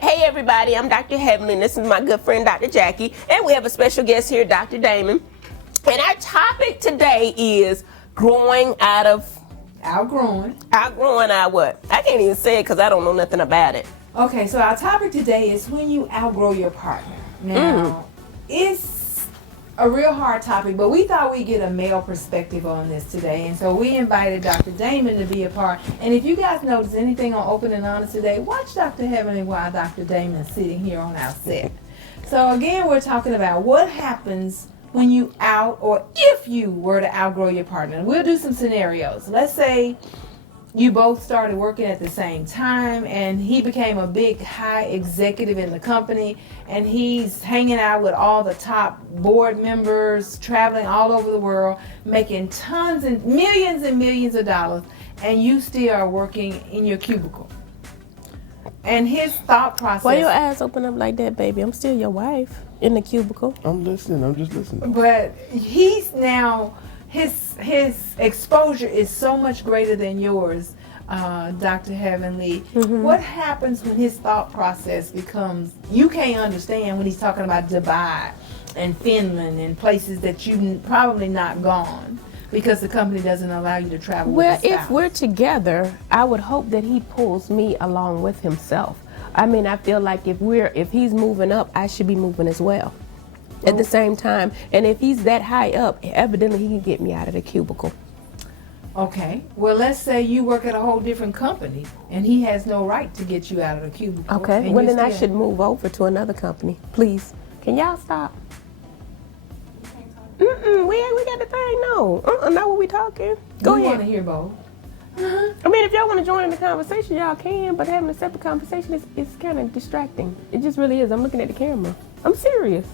Hey everybody, I'm Dr. Heavenly, and this is my good friend Dr. Jackie, and we have a special guest here, Dr. Damon. And our topic today is outgrowing our what? I can't even say it because I don't know nothing about it. Okay, so our topic today is when you outgrow your partner. Now, it's a real hard topic, but we thought we'd get a male perspective on this today, and so we invited Dr. Damon to be a part. And if you guys notice anything on Open and Honest today, watch Dr. Heavenly while Dr. Damon is sitting here on our set. So again, we're talking about what happens when you or if you were to outgrow your partner. We'll do some scenarios. Let's say you both started working at the same time and he became a big high executive in the company and he's hanging out with all the top board members, traveling all over the world, making tons and millions of dollars, and you still are working in your cubicle. And his thought process... Why your eyes open up like that, baby? I'm still your wife in the cubicle. I'm listening. I'm just listening. But he's now... His exposure is so much greater than yours, Dr. Heavenly. What happens when his thought process becomes, you can't understand when he's talking about Dubai and Finland and places that you've probably not gone because the company doesn't allow you to travel with Well, if we're together, I would hope that he pulls me along with himself. I mean, I feel like if he's moving up, I should be moving as well. At the same time, and if he's that high up, evidently he can get me out of the cubicle. Okay, well, let's say you work at a whole different company and he has no right to get you out of the cubicle. Okay, well then I should move over to another company, please. Can y'all stop? We got the thing. No, not what we talking. Go ahead. We want to hear both. I mean, if y'all want to join in the conversation, y'all can, but having a separate conversation is kind of distracting. It just really is. I'm looking at the camera. I'm serious.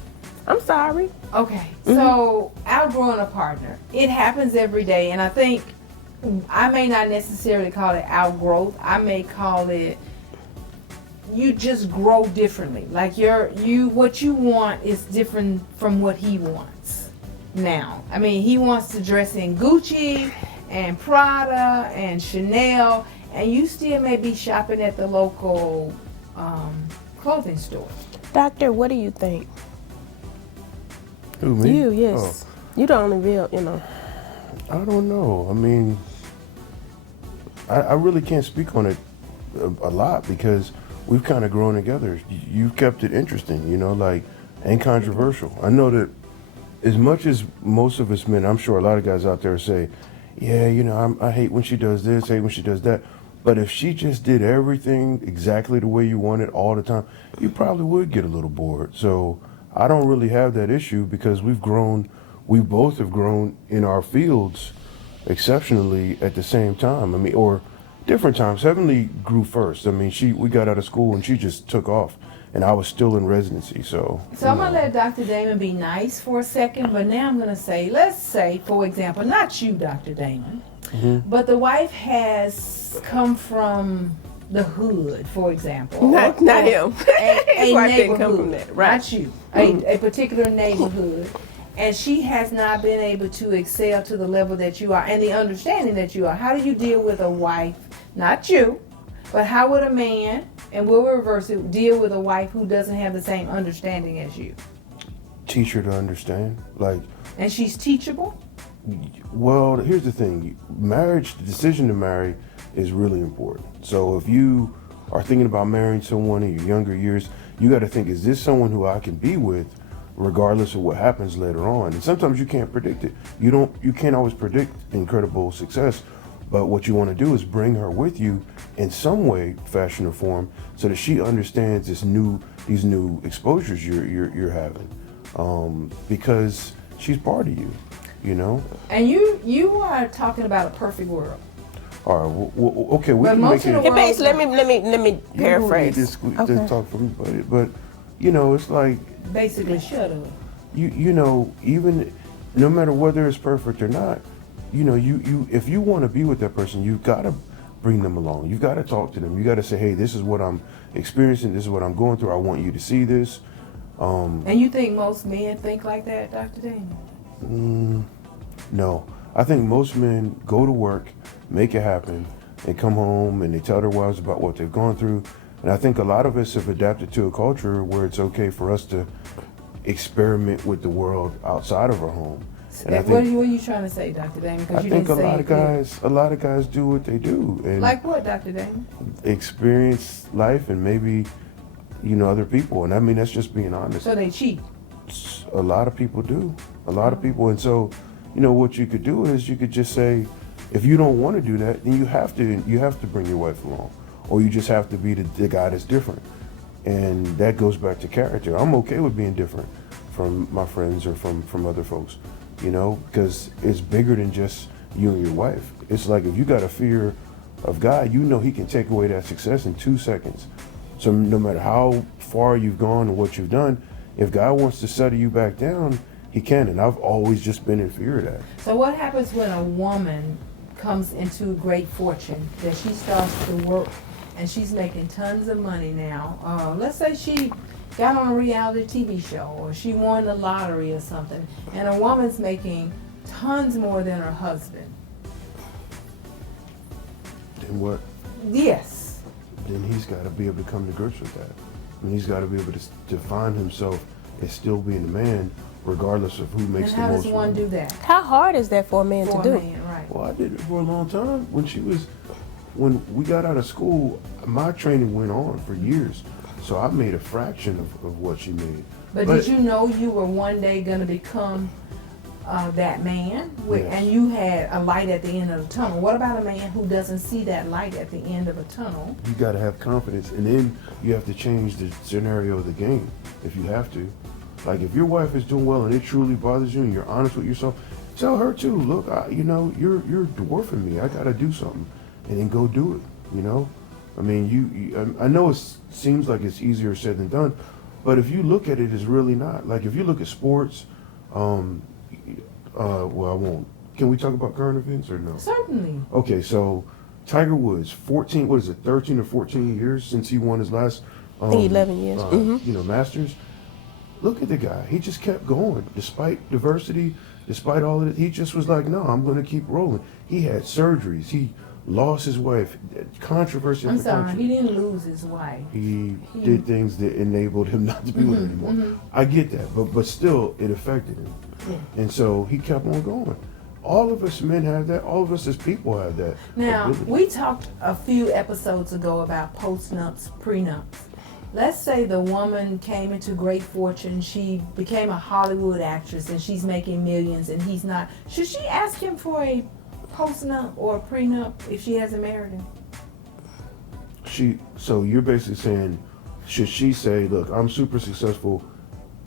I'm sorry. Okay, so outgrowing a partner, it happens every day, and I think I may not necessarily call it outgrowth. I may call it you just grow differently. Like what you want is different from what he wants now. I mean, he wants to dress in Gucci and Prada and Chanel, and you still may be shopping at the local clothing store. Doctor, what do you think? Who, me? You, yes. Oh. You the only real, I don't know. I mean, I really can't speak on it a lot because we've kind of grown together. You've kept it interesting, and controversial. I know that as much as most of us men, I'm sure a lot of guys out there say, yeah, I hate when she does this, hate when she does that. But if she just did everything exactly the way you want it all the time, you probably would get a little bored. So I don't really have that issue because we both have grown in our fields exceptionally at the same time. I mean, or different times. Heavenly grew first. I mean, we got out of school and she just took off, and I was still in residency. So I'm gonna let Dr. Damon be nice for a second, but now I'm gonna say, let's say, for example, not you, Dr. Damon, but the wife has come from the hood, for example. Not him. A neighborhood, come from that, right? Not you. A particular neighborhood. And she has not been able to excel to the level that you are and the understanding that you are. How do you deal with a wife, not you, but how would a man, and we'll reverse it, deal with a wife who doesn't have the same understanding as you? Teach her to understand. And she's teachable? Well, here's the thing. Marriage, the decision to marry is really important. So if you are thinking about marrying someone in your younger years, you got to think, is this someone who I can be with regardless of what happens later on? And sometimes you can't predict it. You can't always predict incredible success, but what you want to do is bring her with you in some way, fashion, or form, so that she understands these new exposures you're having, because she's part of you, And you are talking about a perfect world. All right. Well, okay. We can make it. Let me paraphrase. Just talk for me, buddy. But you know, it's like Basically, shut up. you know, even no matter whether it's perfect or not, you know, you if you want to be with that person, you've got to bring them along. You've got to talk to them. You got to say, hey, this is what I'm experiencing. This is what I'm going through. I want you to see this. And you think most men think like that, Dr. Daniel? No, I think most men go to work, make it happen, and come home and they tell their wives about what they've gone through. And I think a lot of us have adapted to a culture where it's okay for us to experiment with the world outside of our home. And I What are think, you trying to say, Dr. Damon? I think a lot of guys do what they do and Like what, Dr. Damon? experience life and maybe, you know, other people. And I mean, that's just being honest. So they cheat. A lot of people do. A lot of people. And so, you know, what you could do is you could just say, if you don't want to do that, then you have to bring your wife along, or you just have to be the guy that's different. And that goes back to character. I'm okay with being different from my friends or from other folks, you know, because it's bigger than just you and your wife. It's like if you got a fear of God, you know he can take away that success in 2 seconds. So no matter how far you've gone and what you've done, if God wants to settle you back down, he can. And I've always just been in fear of that. So what happens when a woman comes into great fortune, that she starts to work and she's making tons of money now? Let's say she got on a reality TV show or she won the lottery or something, and a woman's making tons more than her husband. Then what? Yes. Then he's got to be able to come to grips with that. And he's got to be able to define himself as still being a man, regardless of who makes And the how most does one money. do that? How hard is that for a man For to a do? man, right. Well, I did it for a long time. When we got out of school, my training went on for years. So I made a fraction of what she made. But did you know you were one day going to become that man? Yes. And you had a light at the end of the tunnel. What about a man who doesn't see that light at the end of a tunnel? You got to have confidence, and then you have to change the scenario of the game if you have to. Like if your wife is doing well and it truly bothers you and you're honest with yourself, tell her too, look, you're dwarfing me. I got to do something, and then go do it, you know? I mean, I know it seems like it's easier said than done, but if you look at it, it's really not. Like if you look at sports, well, I won't. Can we talk about current events or no? Certainly. Okay, so Tiger Woods, 13 or 14 years since he won his last, I think 11 years. you know, Masters. Look at the guy. He just kept going despite diversity, despite all of it. He just was like, no, I'm going to keep rolling. He had surgeries. He lost his wife. Controversy. I'm after sorry, controversy. he didn't lose his wife. He did things that enabled him not to be with her anymore. I get that, but still, it affected him. Yeah. And so he kept on going. All of us men have that. All of us as people have that. Now, ability. we talked a few episodes ago about postnups, prenups. Let's say the woman came into great fortune, she became a Hollywood actress and she's making millions and he's not. Should she ask him for a postnup or a prenup if she hasn't married him? So you're basically saying, should she say, look, I'm super successful,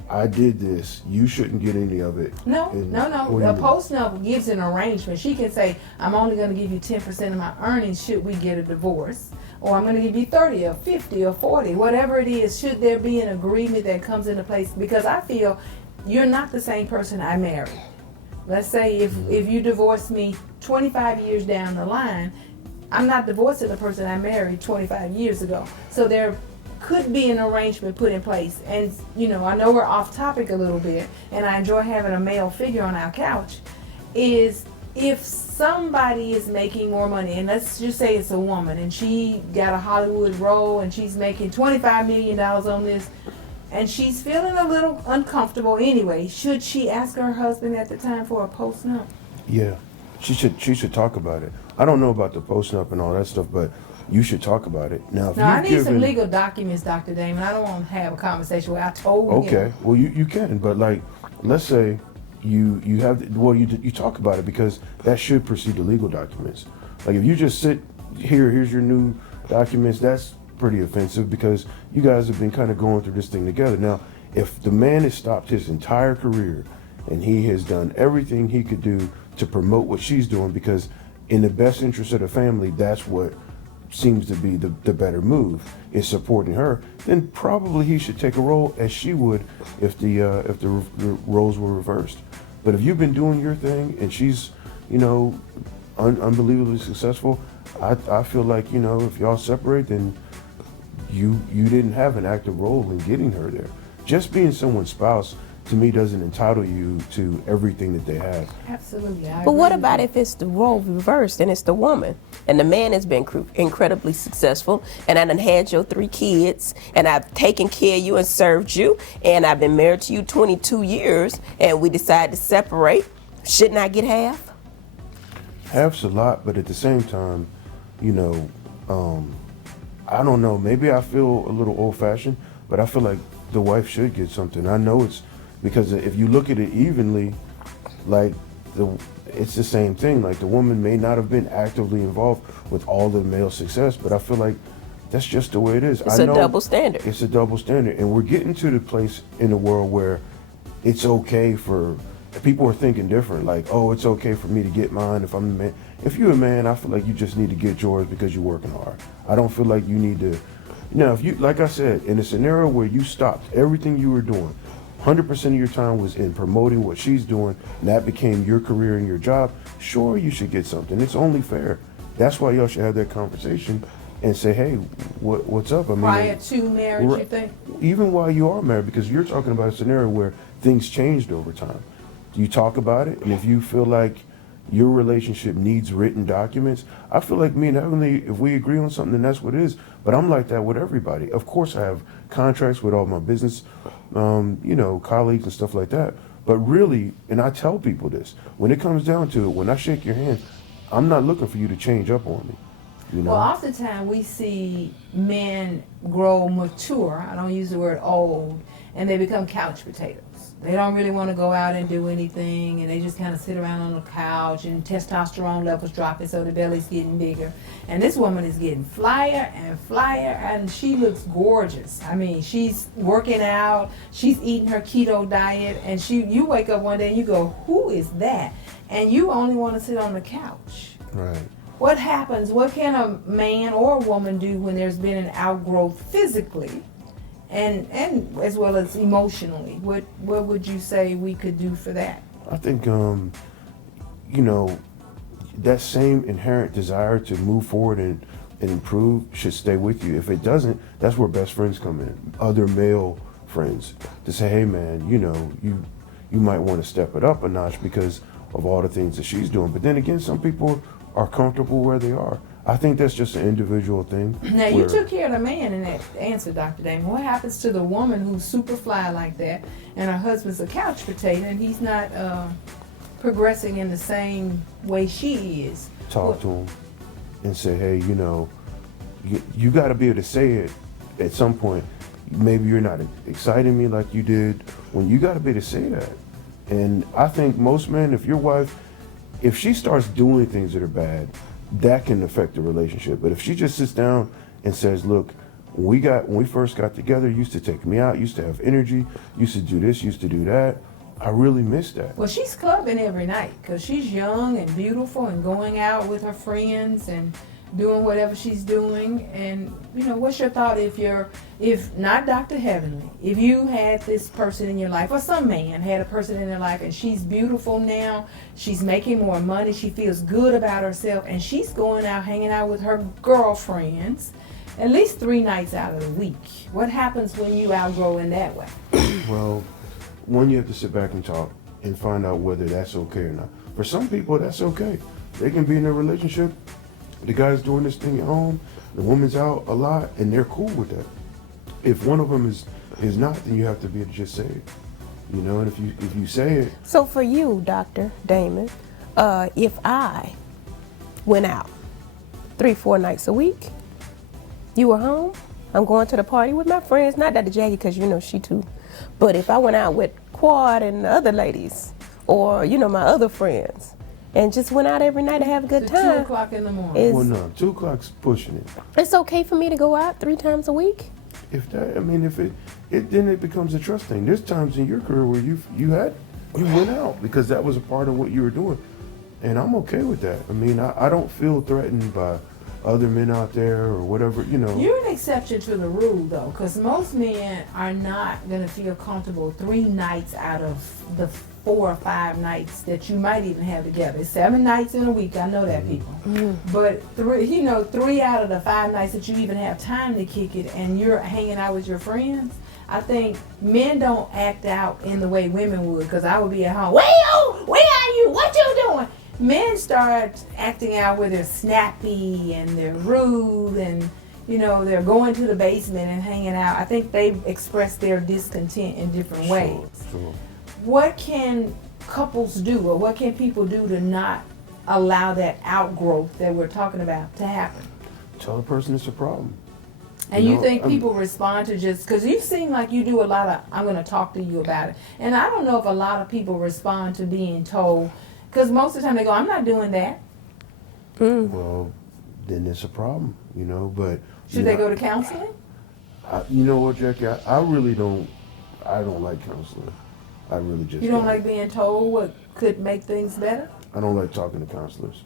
I did this, you shouldn't get any of it? No. What do A you mean? postnup gives an arrangement. She can say, I'm only going to give you 10% of my earnings should we get a divorce. Or I'm going to give you 30 or 50 or 40, whatever it is, should there be an agreement that comes into place? Because I feel you're not the same person I married. Let's say if you divorce me 25 years down the line, I'm not divorcing the person I married 25 years ago. So there could be an arrangement put in place. And, you know, I know we're off topic a little bit, and I enjoy having a male figure on our couch, is if somebody is making more money, and let's just say it's a woman, and she got a Hollywood role, and she's making $25 million on this, and she's feeling a little uncomfortable anyway, should she ask her husband at the time for a postnup? Yeah, she should talk about it. I don't know about the postnup and all that stuff, but you should talk about it. Now, if I you've need given, some legal documents, Dr. Damon. I don't want to have a conversation where I told okay, him. well you can, but like, let's say you have, well, you talk about it because that should precede the legal documents. Like if you just sit here, here's your new documents, that's pretty offensive because you guys have been kind of going through this thing together. Now, if the man has stopped his entire career and he has done everything he could do to promote what she's doing, because in the best interest of the family, that's what seems to be the better move, is supporting her, then probably he should take a role as she would if the roles were reversed. But if you've been doing your thing and she's, you know, unbelievably successful, I feel like, you know, if y'all separate, then you didn't have an active role in getting her there. Just being someone's spouse, to me, doesn't entitle you to everything that they have. Absolutely. But what about if it's the role reversed and it's the woman and the man has been incredibly successful and I done had your 3 kids and I've taken care of you and served you and I've been married to you 22 years and we decide to separate? Shouldn't I get half? Half's a lot, but at the same time, you know, I don't know, maybe I feel a little old-fashioned, but I feel like the wife should get something. I know it's because if you look at it evenly, like it's the same thing. Like the woman may not have been actively involved with all the male success, but I feel like that's just the way it is. It's a double standard. It's a double standard, and we're getting to the place in the world where it's okay for people are thinking different. Like, oh, it's okay for me to get mine if I'm a man. If you're a man, I feel like you just need to get yours because you're working hard. I don't feel like you need to. Now, if you, like I said, in a scenario where you stopped everything you were doing, 100% of your time was in promoting what she's doing, and that became your career and your job, sure, you should get something. It's only fair. That's why y'all should have that conversation and say, hey, what's up? I mean, prior to marriage, you think? Even while you are married, because you're talking about a scenario where things changed over time. You talk about it, and if you feel like your relationship needs written documents, I feel like me and Heavenly, if we agree on something, then that's what it is. But I'm like that with everybody. Of course, I have contracts with all my business, you know, colleagues and stuff like that. But really, and I tell people this, when it comes down to it, when I shake your hand, I'm not looking for you to change up on me. You know? Well, oftentimes we see men grow mature, I don't use the word old, and they become couch potatoes. They don't really want to go out and do anything, and they just kind of sit around on the couch, and testosterone levels dropping, so the belly's getting bigger. And this woman is getting flyer and flyer, and she looks gorgeous. I mean, she's working out, she's eating her keto diet, and you wake up one day and you go, who is that? And you only want to sit on the couch. Right. What happens? What can a man or a woman do when there's been an outgrowth physically? And as well as emotionally, what would you say we could do for that? I think, you know, that same inherent desire to move forward and improve should stay with you. If it doesn't, that's where best friends come in. Other male friends to say, hey man, you know, you might want to step it up a notch because of all the things that she's doing. But then again, some people are comfortable where they are. I think that's just an individual thing. Now, you took care of the man in that answer, Dr. Damon. What happens to the woman who's super fly like that and her husband's a couch potato and he's not progressing in the same way she is? Talk to him and say, hey, you know, you got to be able to say it at some point. Maybe you're not exciting me like you did when you got to be able to say that. And I think most men, if your wife, if she starts doing things that are bad, that can affect the relationship. But if she just sits down and says, look, when we first got together, you used to take me out, used to have energy, used to do this, used to do that, I really miss that. Well, she's clubbing every night because she's young and beautiful and going out with her friends and doing whatever she's doing. And, you know, what's your thought if not Dr. Heavenly, if you had this person in your life, or some man had a person in their life and she's beautiful now, she's making more money, she feels good about herself, and she's going out hanging out with her girlfriends at least 3 nights out of the week. What happens when you outgrow in that way? Well, one, you have to sit back and talk and find out whether that's okay or not. For some people, that's okay. They can be in a relationship, the guy's doing this thing at home, the woman's out a lot, and they're cool with that. If one of them is not, then you have to be able to just say it. You know, and if you say it. So for you, Dr. Damon, if I went out 3-4 nights a week, you were home, I'm going to the party with my friends, not Dr. Jackie, because you know she too. But if I went out with Quad and the other ladies, or you know my other friends, and just went out every night to have a good time. 2 o'clock in the morning. Well, no, 2 o'clock's pushing it. It's okay for me to go out 3 times a week? If that, I mean, if it then it becomes a trust thing. There's times in your career where you went out because that was a part of what you were doing, and I'm okay with that. I mean, I don't feel threatened by other men out there or whatever, you know. You're an exception to the rule, though, because most men are not going to feel comfortable 3 nights out of the 4 or 5 nights that you might even have together. It's 7 nights in a week. I know that, people. But 3 out of the 5 nights that you even have time to kick it, and you're hanging out with your friends. I think men don't act out in the way women would, because I would be at home. Where are you? What you doing? Men start acting out where they're snappy and they're rude and, they're going to the basement and hanging out. I think they express their discontent in different ways. Sure. What can couples do, or what can people do to not allow that outgrowth that we're talking about to happen? Tell the person it's a problem. And you think people respond to just, because you seem like you do a lot of, I'm going to talk to you about it. And I don't know if a lot of people respond to being told, because most of the time they go, I'm not doing that. Well, then it's a problem, but. Should they go to counseling? You know what, Jackie, I really don't, I don't like counseling. I really just You don't like being told what could make things better? I don't like talking to counselors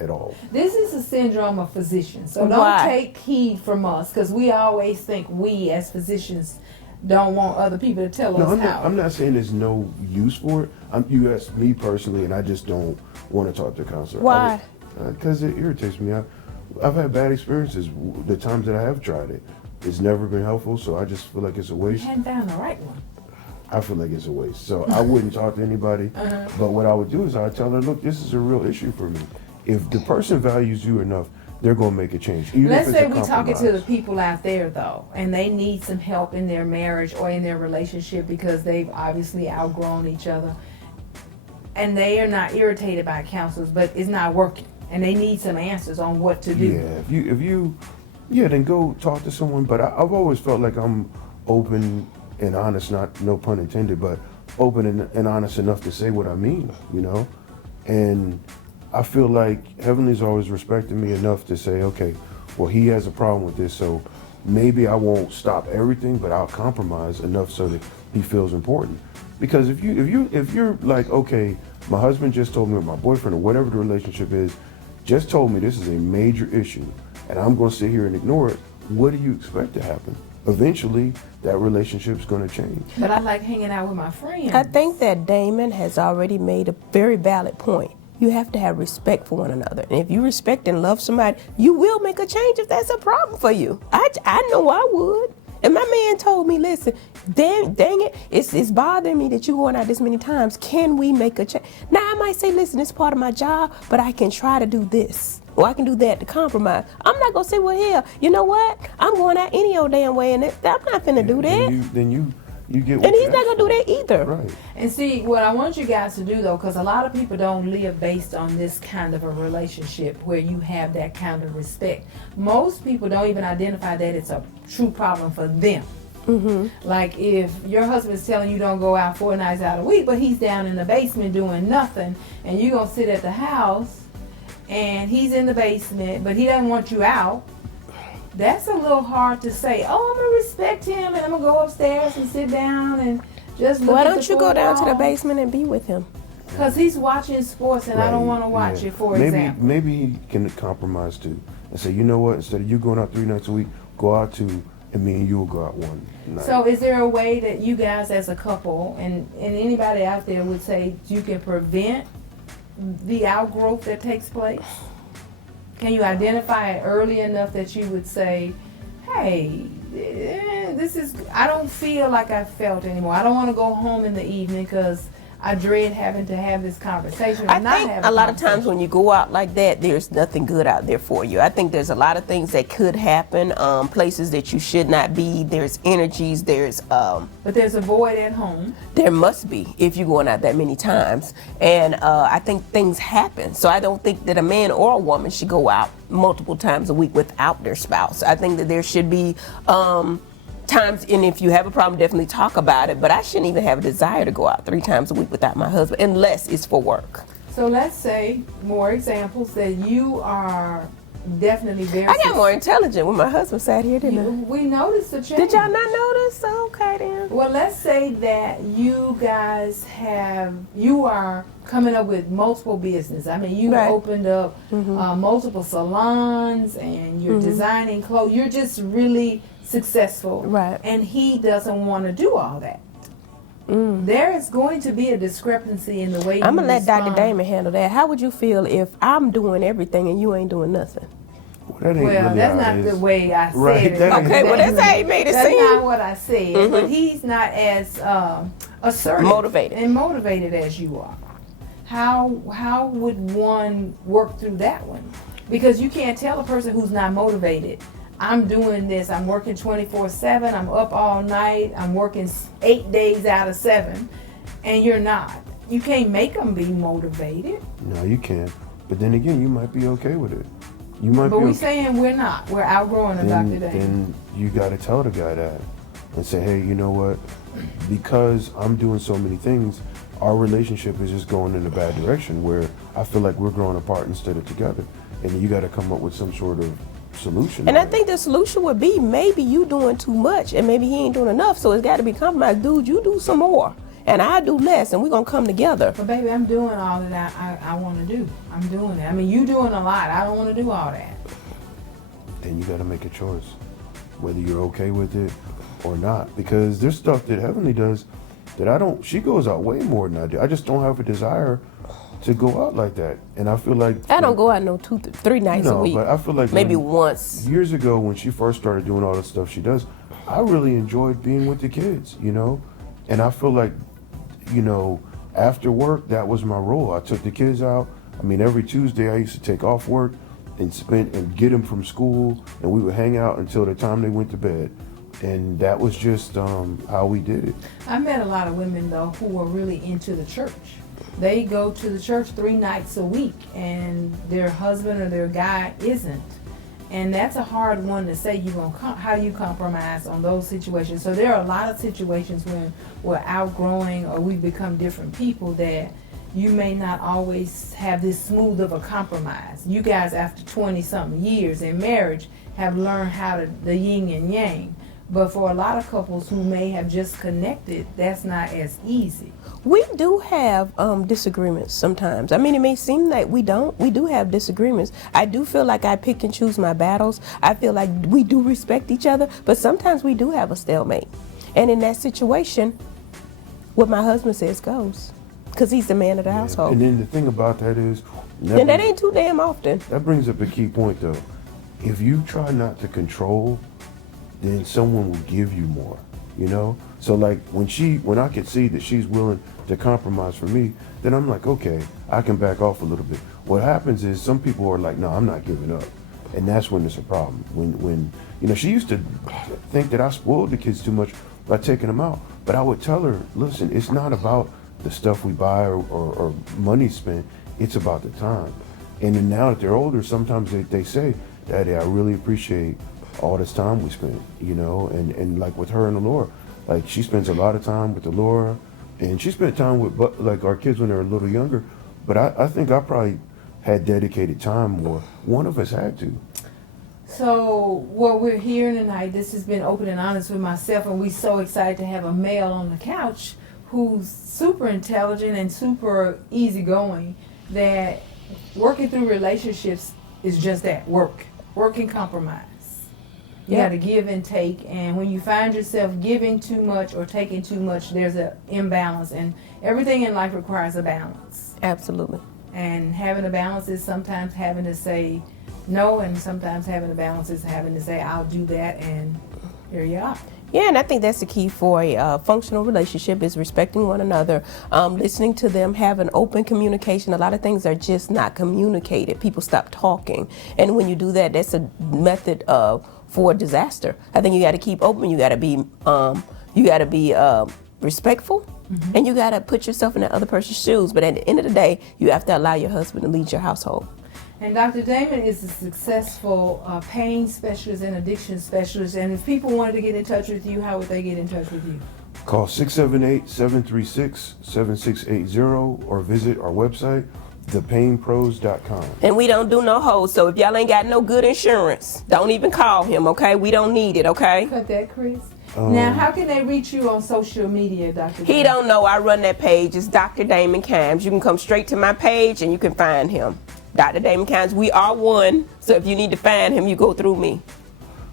at all. This is a syndrome of physicians. So don't Why? take heed from us, because we always think we as physicians don't want other people to tell us how. I'm not saying there's no use for it. You asked me personally, and I just don't want to talk to a counselor. Why? Because it irritates me. I've had bad experiences. The times that I have tried it, it's never been helpful. So I just feel like it's a You waste. hadn't found the right one. I feel like it's a waste. So I wouldn't talk to anybody. But what I would do is I would tell her, look, this is a real issue for me. If the person values you enough, they're going to make a change. Even Let's if it's say a we're talking to the compromise. people out there, though, and they need some help in their marriage or in their relationship because they've obviously outgrown each other. And they are not irritated by counselors, but it's not working. And they need some answers on what to do. Yeah, if you, then go talk to someone. But I've always felt like I'm open and honest, no pun intended, but open and honest enough to say what I mean, And I feel like Heavenly's always respected me enough to say, okay, well, he has a problem with this, so maybe I won't stop everything, but I'll compromise enough so that he feels important. Because if you're like, okay, my husband just told me, or my boyfriend, or whatever the relationship is, just told me this is a major issue, and I'm going to sit here and ignore it, what do you expect to happen? Eventually, that relationship's going to change. But I like hanging out with my friends. I think that Damon has already made a very valid point. You have to have respect for one another. And if you respect and love somebody, you will make a change if that's a problem for you. I know I would. And my man told me, listen, dang it, it's bothering me that you're going out this many times. Can we make a change? Now, I might say, listen, it's part of my job, but I can try to do this. Or I can do that to compromise. I'm not going to say, well, hell, you know what? I'm going out any old damn way, and I'm not finna do that. Then you get what And he's you not asked going to do for. that either. Right. And see, what I want you guys to do, though, because a lot of people don't live based on this kind of a relationship where you have that kind of respect. Most people don't even identify that it's a true problem for them. Like if your husband's telling you don't go out 4 nights out a week, but he's down in the basement doing nothing, and you're going to sit at the house, and he's in the basement, but he doesn't want you out, that's a little hard to say, oh, I'm going to respect him, and I'm going to go upstairs and sit down and just look Why at the don't you go down to the football. basement and be with him? Because he's watching sports and I don't want to watch it, for example. Maybe he can compromise too and say, you know what, instead of you going out 3 nights a week, go out 2, and me and you will go out 1 night. So is there a way that you guys as a couple, and anybody out there would say you can prevent the outgrowth that takes place? Can you identify it early enough that you would say, hey, I don't feel like I felt anymore. I don't want to go home in the evening because I dread having to have this conversation. I think a lot of times when you go out like that, there's nothing good out there for you. I think there's a lot of things that could happen, places that you should not be. There's energies, But there's a void at home. there must be if you're going out that many times. And I think things happen. So I don't think that a man or a woman should go out multiple times a week without their spouse. I think that there should be times, and if you have a problem, definitely talk about it, but I shouldn't even have a desire to go out 3 times a week without my husband unless it's for work. So let's say, more examples, that you are definitely very. I got more intelligent when my husband sat here, didn't I? We noticed the change. Did y'all not notice? Okay then. Well, let's say that you guys you are coming up with multiple business. I mean, you Right. opened up multiple salons and you're designing clothes. You're just really successful. Right. And he doesn't want to do all that. There is going to be a discrepancy in the way I'm you gonna let Dr. respond. Damon handle that. How would you feel if I'm doing everything and you ain't doing nothing? Well, that ain't Well, really that's how not it the is. way I said Right, it. that ain't- Okay, well that's how he made it That's seem. not what I said. But he's not as assertive Motivated. and motivated as you are. How would one work through that one? Because you can't tell a person who's not motivated, I'm doing this, I'm working 24/7, I'm up all night, I'm working 8 days out of 7, and you're not. You can't make them be motivated. No, you can't. But then again, you might be okay with it. You might But be we okay. saying we're not. We're outgrowing them, Dr. Day. Then you got to tell the guy that and say, hey, you know what? Because I'm doing so many things, our relationship is just going in a bad direction where I feel like we're growing apart instead of together. And you got to come up with some sort of solution. And I to think the solution would be maybe you doing too much and maybe he ain't doing enough, so it's got to be compromised. Dude, you do some more and I do less and we're going to come together. But baby, I'm doing all that I want to do. I'm doing it. I mean, you doing a lot. I don't want to do all that. Then you got to make a choice, whether you're okay with it or not. Because there's stuff that Heavenly does that I don't, she goes out way more than I do. I just don't have a desire to go out like that. And I feel like I don't go out no 2-3 nights a no, week. but I feel like Maybe when- once. years ago when she first started doing all the stuff she does, I really enjoyed being with the kids, you know? And I feel like, you know, after work, that was my role. I took the kids out. I mean, every Tuesday I used to take off work and get them from school, and we would hang out until the time they went to bed. And that was just how we did it. I met a lot of women, though, who were really into the church. They go to the church 3 nights a week, and their husband or their guy isn't. And that's a hard one to say. How do you compromise on those situations? So there are a lot of situations when we're outgrowing or we become different people that you may not always have this smooth of a compromise. You guys, after 20-something years in marriage, have learned how to the yin and yang. But for a lot of couples who may have just connected, that's not as easy. We do have disagreements sometimes. I mean, it may seem like we don't. We do have disagreements. I do feel like I pick and choose my battles. I feel like we do respect each other, but sometimes we do have a stalemate. And in that situation, what my husband says goes, because he's the man of the household. And then the thing about that is, And that ain't too damn often. that brings up a key point though. If you try not to control, then someone will give you more, you know? So like when I could see that she's willing to compromise for me, then I'm like, okay, I can back off a little bit. What happens is some people are like, no, I'm not giving up. And that's when it's a problem. When you know, she used to think that I spoiled the kids too much by taking them out. But I would tell her, listen, it's not about the stuff we buy or money spent, it's about the time. And then now that they're older, sometimes they say, Daddy, I really appreciate all this time we spent, you know, and like with her and Laura, like she spends a lot of time with Laura, and she spent time with like our kids when they were a little younger, but I think I probably had dedicated time more. One of us had to. So what we're hearing tonight, this has been open and honest with myself, and we're so excited to have a male on the couch who's super intelligent and super easygoing, that working through relationships is just that, work and compromise. You got to give and take, and when you find yourself giving too much or taking too much, there's an imbalance, and everything in life requires a balance. Absolutely. And having a balance is sometimes having to say no, and sometimes having a balance is having to say, I'll do that, and here you are. Yeah, and I think that's the key for a functional relationship is respecting one another, listening to them, having open communication. A lot of things are just not communicated. People stop talking. And when you do that, that's a method for disaster. I think you got to keep open. You got to be respectful, and you got to put yourself in that other person's shoes. But at the end of the day, you have to allow your husband to lead your household. And Dr. Damon is a successful pain specialist and addiction specialist. And if people wanted to get in touch with you, how would they get in touch with you? Call 678-736-7680 or visit our website, thepainpros.com. And we don't do no hoes, so if y'all ain't got no good insurance, don't even call him, okay? We don't need it, okay? Cut that, Chris. Now, how can they reach you on social media, Dr. He don't know I run that page. It's Dr. Damon Kimes. You can come straight to my page and you can find him. Dr. Damon Kimes, we are one, so if you need to find him, you go through me.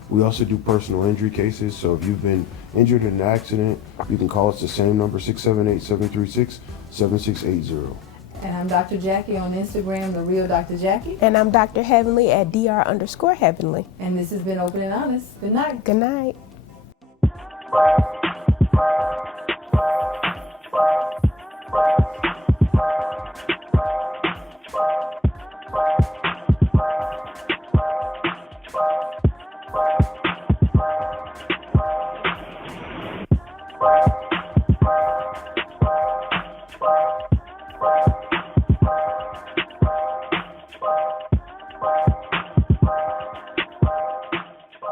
We also do personal injury cases, so if you've been injured in an accident, you can call us the same number, 678-736-7680. And I'm Dr. Jackie on Instagram, The Real Dr. Jackie. And I'm Dr. Heavenly at Dr_Heavenly. And this has been Open and Honest. Good night. Good night.